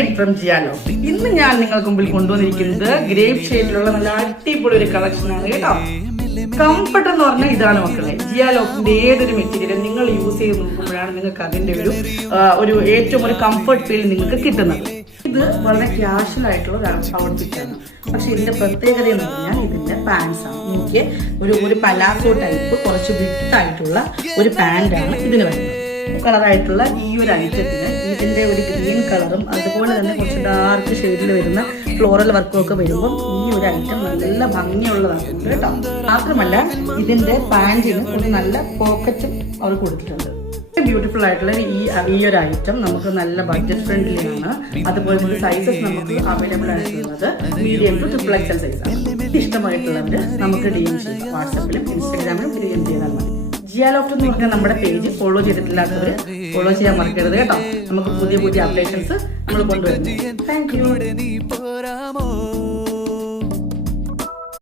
Again from ജിയാലോ. ഇന്ന് ഞാൻ നിങ്ങൾക്ക് മുമ്പിൽ കൊണ്ടുവന്നിരിക്കുന്നത് ഗ്രേപ്പ് ഷെയ്ഡിലുള്ള നല്ല അടിപൊളി ഒരു കളക്ഷനാണ് കേട്ടോ. കംഫർട്ട് എന്ന് പറഞ്ഞാൽ ഇതാണ് മക്കളെ. ജിയാലോഫിന്റെ ഏതൊരു മെറ്റീരിയലും നിങ്ങൾ യൂസ് ചെയ്ത് നോക്കുമ്പോഴാണ് നിങ്ങൾക്ക് അതിന്റെ ഒരു ഏറ്റവും ഒരു കംഫർട്ട് ഫീൽ നിങ്ങൾക്ക് കിട്ടുന്നത്. ഇത് വളരെ ക്യാഷ്വൽ ആയിട്ടുള്ള ഒരു ഔട്ട്ഫിറ്റാണ്. പക്ഷെ ഇതിന്റെ പ്രത്യേകത എന്ന് പറഞ്ഞാൽ ഇതിന്റെ പാൻസ് ആണ്. എനിക്ക് ഒരു പലാസോ ടൈപ്പ് കുറച്ച് വിട്ട് ആയിട്ടുള്ള ഒരു പാന്റാണ് ഇതിന് വരുന്നത്. കളറായിട്ടുള്ള ഈ ഒരു ഐറ്റത്തിന് ഇതിന്റെ ഒരു ഗ്രീൻ കളറും അതുപോലെ തന്നെ കുറച്ച് ഡാർക്ക് ഷെയ്ഡിൽ വരുന്ന ഫ്ലോറൽ വർക്കും ഒക്കെ വരുമ്പോൾ ഈ ഒരു ഐറ്റം നല്ല ഭംഗിയുള്ളതാണ് കേട്ടോ. മാത്രമല്ല ഇതിന്റെ പാന്റിന് ഒരു നല്ല പോക്കറ്റും അവർ കൊടുത്തിട്ടുണ്ട്. ബ്യൂട്ടിഫുൾ ആയിട്ടുള്ള ഈ ഒരു ഐറ്റം നമുക്ക് നല്ല ബഡ്ജറ്റ് ഫ്രണ്ട്ലി ആണ്. അതുപോലെ തന്നെ സൈസസ് നമുക്ക് അവൈലബിൾ ആയിട്ടുള്ളത് മീഡിയം ടു XXL സൈസാണ്. ഇഷ്ടമായിട്ടുള്ളവര് നമുക്ക് DM ചെയ്യാം. വാട്സാപ്പിലും ഇൻസ്റ്റാഗ്രാമിലും DM ചെയ്താൽ മതി. ജിയാലോഫ്റ്റ് എന്ന് പറഞ്ഞാൽ നമ്മുടെ പേജ് ഫോളോ ചെയ്തിട്ടില്ലാത്തവർ ഫോളോ ചെയ്യാൻ മറക്കരുത് കേട്ടോ. നമുക്ക് പുതിയ അപ്ഡേഷൻസ് നമ്മൾ കൊണ്ടുവരുന്നു. Thank you.